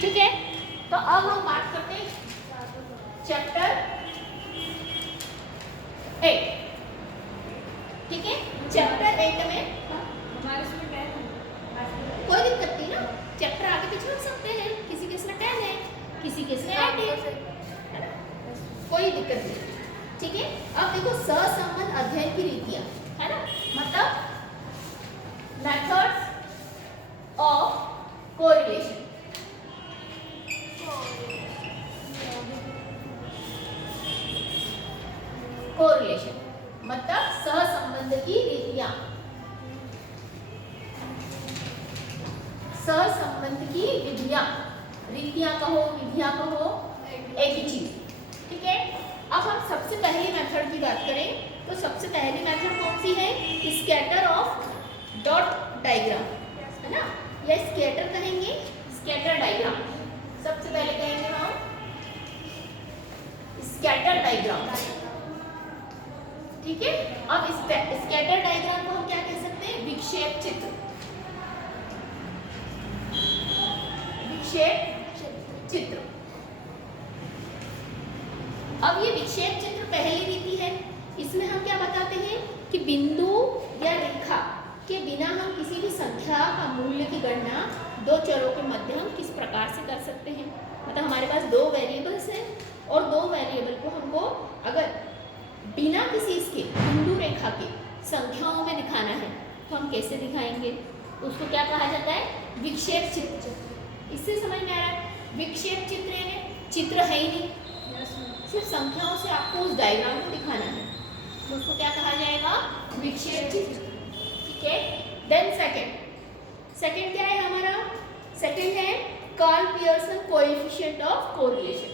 ठीक है, तो अब हम बात करते हैं चैप्टर 8। ठीक है, चैप्टर 8 में कोई दिक्कत नहीं ना, चैप्टर आगे पीछे हो सकते हैं, किसी केस में 10 है, किसी केस में 8 है, कोई दिक्कत नहीं। ठीक है, अब देखो सहसंबंध अध्ययन की रीतियां, है ना, मतलब मेथड्स ऑफ कोरिलेशन। कोरिलेशन मतलब सहसंबंध की रीतियां, सहसंबंध की विधियां, रीतियां कहो विधियां कहो एक ही चीज। ठीक है, अब हम सबसे पहली मेथड की बात करें तो सबसे पहली मेथड कौन सी है? स्कैटर ऑफ डॉट डायग्राम, है ना, या स्कैटर कहेंगे, स्कैटर डायग्राम। सबसे पहले कहेंगे हम स्कैटर डायग्राम। ठीक है, अब स्कैटर डायग्राम को हम क्या कह सकते हैं? विक्षेप चित्र, विक्षेप चित्र। अब ये विक्षेप चित्र पहली रीति है, इसमें हम क्या बताते हैं कि बिंदु या रेखा के बिना हम किसी भी संख्या का मूल्य की गणना दो चरों के मध्य हम किस प्रकार से कर सकते हैं। मतलब हमारे पास दो वेरिएबल्स हैं और दो वेरिएबल को हमको अगर बिना किसी इसके बिंदु रेखा के संख्याओं में दिखाना है तो हम कैसे दिखाएंगे? उसको क्या कहा जाता है? विक्षेप चित्र। इससे समझ में आ रहा है? विक्षेप चित्र यानी चित्र है ही नहीं, सिर्फ संख्याओं से आपको उस डायग्राम को दिखाना है, तो उसको क्या कहा जाएगा? विक्षेप चित्र। ठीक है, देन सेकंड क्या है हमारा? सेकंड है Karl Pearson coefficient of correlation.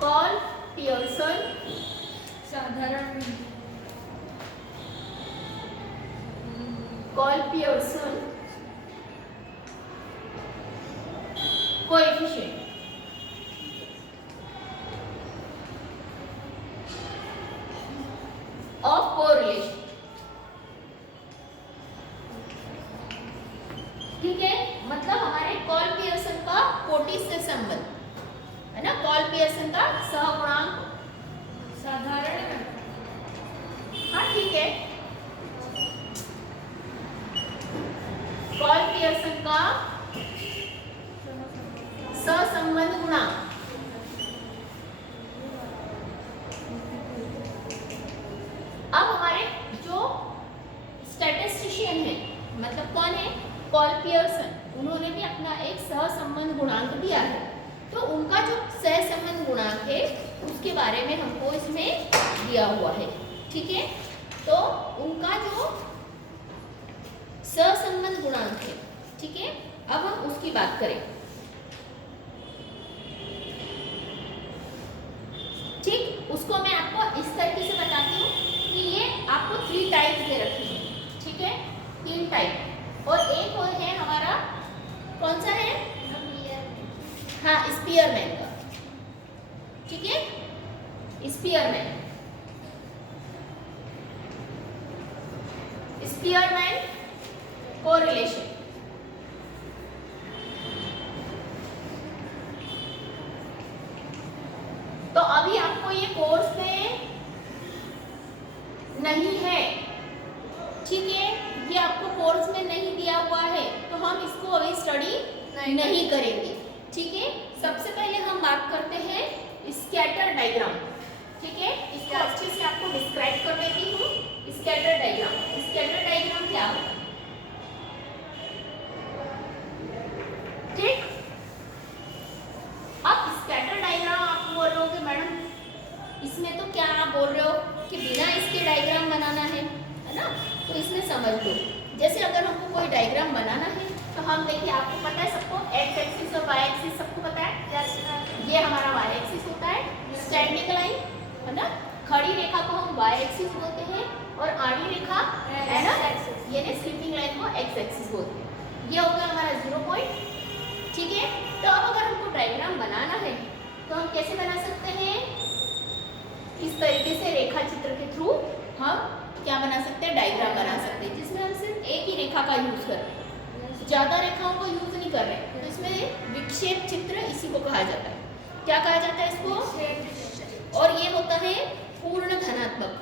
Karl Pearson साधारण कोएफिशिएंट ऑफ कोरिलेशन। ठीक है, मतलब हमारे कार्ल पियर्सन का कोटि से संबंध, है ना, कार्ल पियर्सन का सहगुणांक साधारण। हाँ ठीक है, कार्ल पियर्सन का सहसंबंध गुणांक। अब हमारे जो स्टैटिस्टिशियन है, मतलब कौन है? कार्ल पियर्सन, उन्होंने भी अपना एक सहसंबंध गुणांक दिया है, तो उनका जो सहसंबंध गुणांक है उसके बारे में हमको इसमें दिया हुआ है। ठीक है, तो उनका जो सहसंबंध गुणांक है, ठीक है, अब हम उसकी बात करें। ठीक, उसको मैं आपको इस तरीके से बताती हूँ कि ये आपको 3 टाइप्स दे रखी है। ठीक है, 3 टाइप, और एक और है हमारा, कौन सा है? हाँ, स्पीयरमैन का। ठीक है, स्पीयरमैन कोरिलेशन। तो अभी आपको ये कोर्स में नहीं है, ठीक है, ये आपको कोर्स में नहीं दिया हुआ है, तो हम इसको अभी स्टडी नहीं करेंगे। ठीक है, सबसे पहले हम बात करते हैं स्कैटर डायग्राम। ठीक है, इसको अच्छे से आपको डिस्क्राइब कर देती हूँ। स्कैटर डायग्राम क्या है? ठीक, अब स्कैटर डायग्राम आप बोल रहे हो कि मैडम इसमें तो क्या आप बोल रहे हो कि बिना इसके डायग्राम बनाना है ना, तो इसमें समझ लो, जैसे अगर हमको कोई डायग्राम बनाना है तो हम देखिए, आपको पता है सबको, एक्स एक्सिस और वाई एक्सिस सबको पता है, ये हमारा वाई एक्सिस होता है, स्टैंडिंग लाइन, है ना, खड़ी रेखा को हम वाई एक्सिस बोलते हैं और आड़ी रेखा, है ना, यानी स्लीपिंग लाइन को एक्स एक्सिस बोलते हैं। ये हो गया हमारा 0 पॉइंट। ठीक है, तो अब अगर हमको डायग्राम बनाना है तो हम कैसे बना सकते हैं? इस तरीके से रेखा चित्र के थ्रू हम क्या बना सकते हैं? डायग्राम बना सकते हैं, जिसमें हम सिर्फ एक ही रेखा का यूज कर रहे हैं, ज्यादा रेखाओं को यूज नहीं कर रहे हैं। तो इसमें विक्षेप चित्र इसी को कहा जाता है। क्या कहा जाता है इसको? और ये होता है पूर्ण धनात्मक,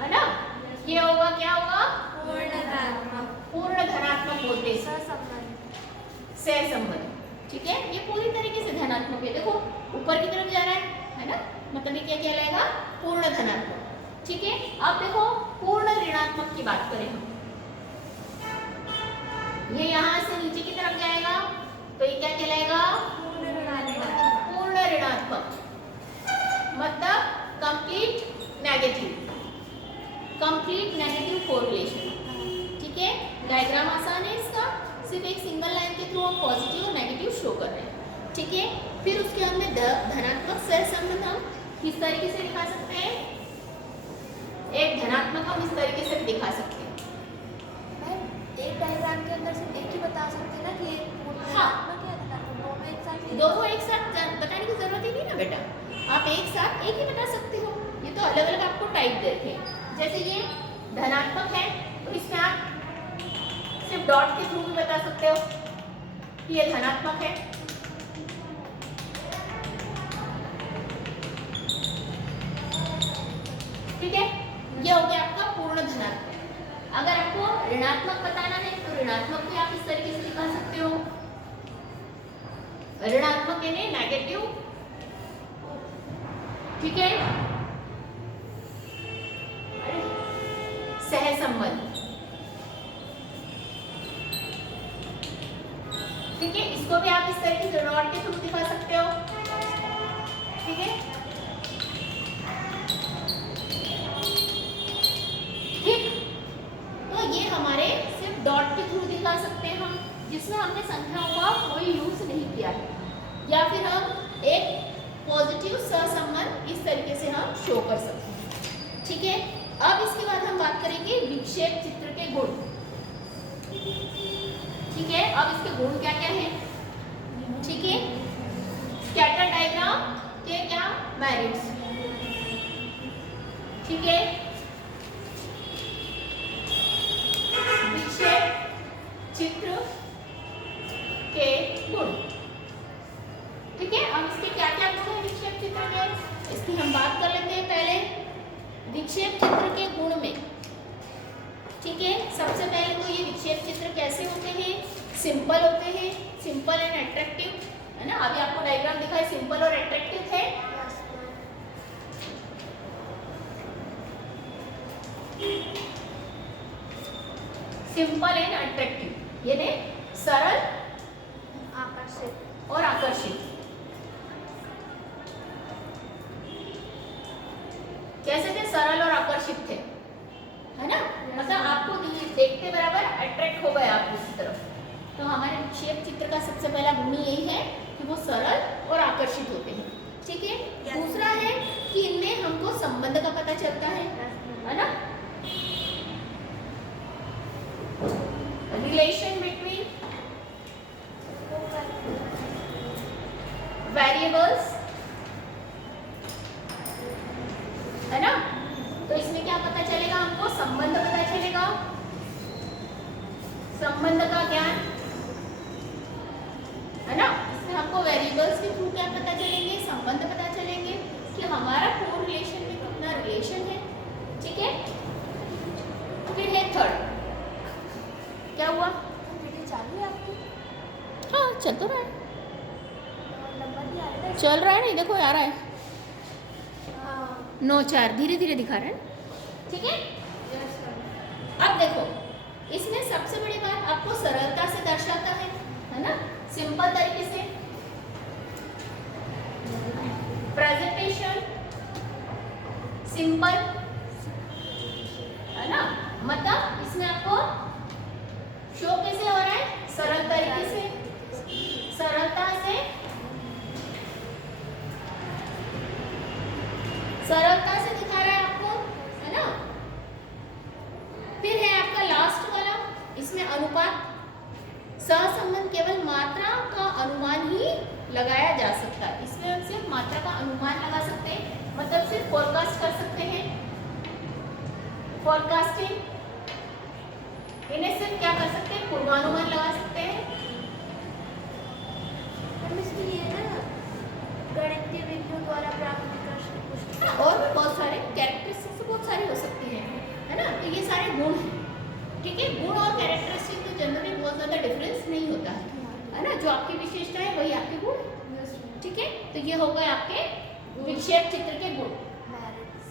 है ना? ये होगा, क्या होगा? पूर्ण धनात्मक बोलते हैं, सहसंबंध। ठीक है, ये पूरी तरीके से धनात्मक है। देखो ऊपर की तरफ जा रहा है ना, मतलब ये क्या कहलाएगा? पूर्ण धनात्मक। ठीक है, अब देखो पूर्ण ऋणात्मक की बात करें हम, ये यहाँ से नीचे की तरफ जाएगा तो ये क्या कहलाएगा? पूर्ण ऋणात्मक, मतलब कंप्लीट नेगेटिव कोरिलेशन। ठीक है, डायग्राम आसान है इसका, सिर्फ एक सिंगल लाइन के थ्रू हम पॉजिटिव और नेगेटिव शो कर रहे हैं। ठीक है, फिर उसके बाद में धनात्मक सहसंबंध हम किस तरीके से दिखा सकते हैं? एक धनात्मक हम इस तरीके से भी दिखा सकते हैं। एक डायग्राम के अंदर सिर्फ एक ही बता सकते हैं ना कि दोनों एक साथ बताने की जरूरत ही नहीं ना बेटा, आप एक साथ एक ही बता सकते हो। ये तो अलग अलग आपको टाइप देते हैं। जैसे ये धनात्मक है तो इसमें आप सिर्फ डॉट के थ्रू भी बता सकते हो कि ये धनात्मक है। ठीक है, ये हो गया आपका पूर्ण धनात्मक। अगर आपको ऋणात्मक बताना है तो ऋणात्मक भी आप इस तरीके से दिखा सकते हो। ऋणात्मक यानी नेगेटिव। ठीक है, सहसंबंध। ठीक है, इसको भी आप इस तरीके से डॉट के थ्रू दिखा सकते हो। ठीक है, ठीक, तो ये हमारे सिर्फ डॉट के थ्रू दिखा सकते हैं हम, जिसमें हमने संख्याओं का कोई यूज नहीं किया है, या फिर हम एक पॉजिटिव सहसंबंध इस तरीके से हम शो कर सकते हैं। ठीक है, अब इसके बाद हम बात करेंगे विक्षेप चित्र के गुण। ठीक है, अब इसके गुण क्या क्या हैं? ठीक है, स्कैटर डायग्राम के क्या मेरिट्स? ठीक है, विक्षेप चित्र के गुण। ठीक है, अब इसके क्या क्या गुण है विक्षेप चित्र के, इसकी हम बात कर लेते हैं पहले विक्षेप चित्र के गुण में। ठीक है, सबसे पहले तो ये विक्षेप चित्र कैसे होते हैं? सिंपल होते हैं, सिंपल एंड अट्रैक्टिव, है ना? अभी आपको डायग्राम दिखा है, सिंपल और अट्रैक्टिव है। सिंपल एंड अट्रैक्टिव यानी सरल, आकर्षित और आकर्षित। कैसे थे? सरल और आकर्षित थे, है ना? मतलब आपको देखते बराबर अट्रैक्ट हो गए आप उसी तरफ। तो हमारे विक्षेप चित्र का सबसे पहला गुण यही है कि वो सरल और आकर्षित होते हैं। ठीक है, दूसरा है कि इनमें हमको संबंध का पता चलता है ना? रिलेशन बिटवीन वेरिएबल्स, है ना? तो इसमें क्या पता चलेगा हमको? संबंध पता चलेगा, संबंध का ज्ञान, है ना? इसमें हमको वेरिएबल्स के थ्रू क्या पता चलेंगे? संबंध पता चलेंगे कि हमारा कोरिलेशन में कितना रिलेशन है। ठीक है, फिर है थर्ड, क्या हुआ? चालू है आपकी? हाँ, चल तो रहा है, नंबर नहीं आ रहा है? चल रहा है। नहीं देखो आ रहा है, हाँ 9-4 धीरे धीरे दिखा रहा है। ठीक है, अब देखो इसमें सबसे बड़ी बात आपको सरलता से दर्शाता है ना? सिंपल तरीके से प्रेजेंटेशन, सिंपल, है ना? मतलब इसमें आपको शो कैसे हो रहा है? सरल तरीके से, सरलता से, सरलता से दिखा रहा है आपको, है ना? फिर है आपका लास्ट वाला, इसमें अनुपात, सहसंबंध केवल मात्रा का अनुमान ही लगाया जा सकता है। इसमें हम सिर्फ मात्रा का अनुमान लगा सकते हैं, मतलब सिर्फ फोरकास्ट कर सकते हैं। फोरकास्टिंग इन्हें सिर्फ क्या कर सकते हैं? पूर्वानुमान लगा सकते हैं। जो आपकी विशेषता है वही आपके गुण। ठीक है, तो ये हो गए आपके विक्षेप चित्र के गुण।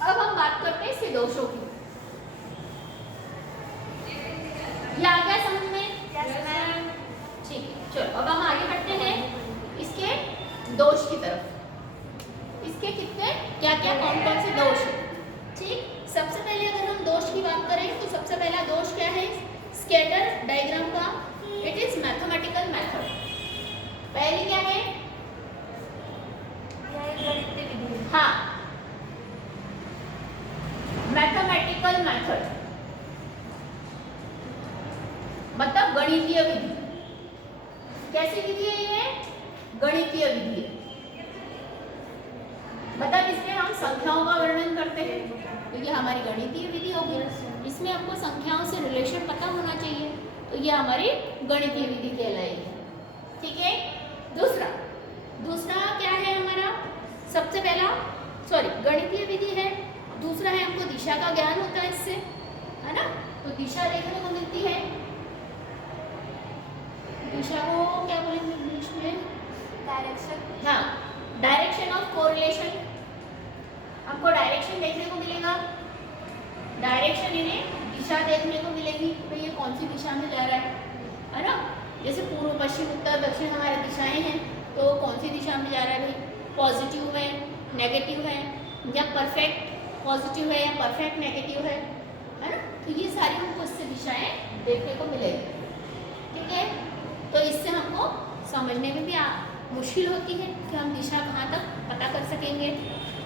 अब हम बात करते हैं इसके दोषों की। ये आ गया समझ में? ठीक है, चलो अब हम आगे बढ़ते हैं इसके दोष की तरफ। इसके कितने क्या क्या कौन कौन से दोष हैं? ठीक, सबसे पहले अगर हम दोष की बात करें तो सबसे पहला दोष क्या है स्कैटर डायग्राम का? It is mathematical method. पहली क्या है? हाँ, मैथमेटिकल मेथड मतलब गणितीय विधि। कैसी विधि है ये? गणितीय विधि है। मतलब इसमें हम संख्याओं का वर्णन करते हैं, तो ये हमारी गणितीय विधि होगी। इसमें हमको संख्याओं से रिलेशन पता होना चाहिए, तो ये हमारी गणितीय विधि कहलाएगी। ठीक है, दूसरा क्या है हमारा? सबसे पहला गणितीय विधि है। दूसरा है हमको दिशा का ज्ञान होता है इससे, है ना? तो दिशा देखने को मिलती है। दिशा को क्या बोलेंगे इंग्लिश में? डायरेक्शन। हाँ, डायरेक्शन ऑफ कोरिलेशन। हमको डायरेक्शन देखने को मिलेगा, डायरेक्शन इन्हें दिशा देखने को मिलेगी, तो ये कौन सी दिशा में जा रहा है ना? जैसे पूर्व पश्चिम उत्तर दक्षिण हमारी दिशाएं हैं, तो कौन सी दिशा में जा रहा है भाई? पॉजिटिव है, नेगेटिव है, या परफेक्ट पॉजिटिव है या परफेक्ट नेगेटिव है ना? तो ये सारी हमको इससे दिशाएं देखने को मिलेगी। ठीक है, तो इससे हमको समझने में भी मुश्किल होती है कि हम दिशा कहाँ तक पता कर सकेंगे।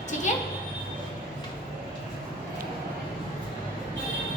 ठीक है,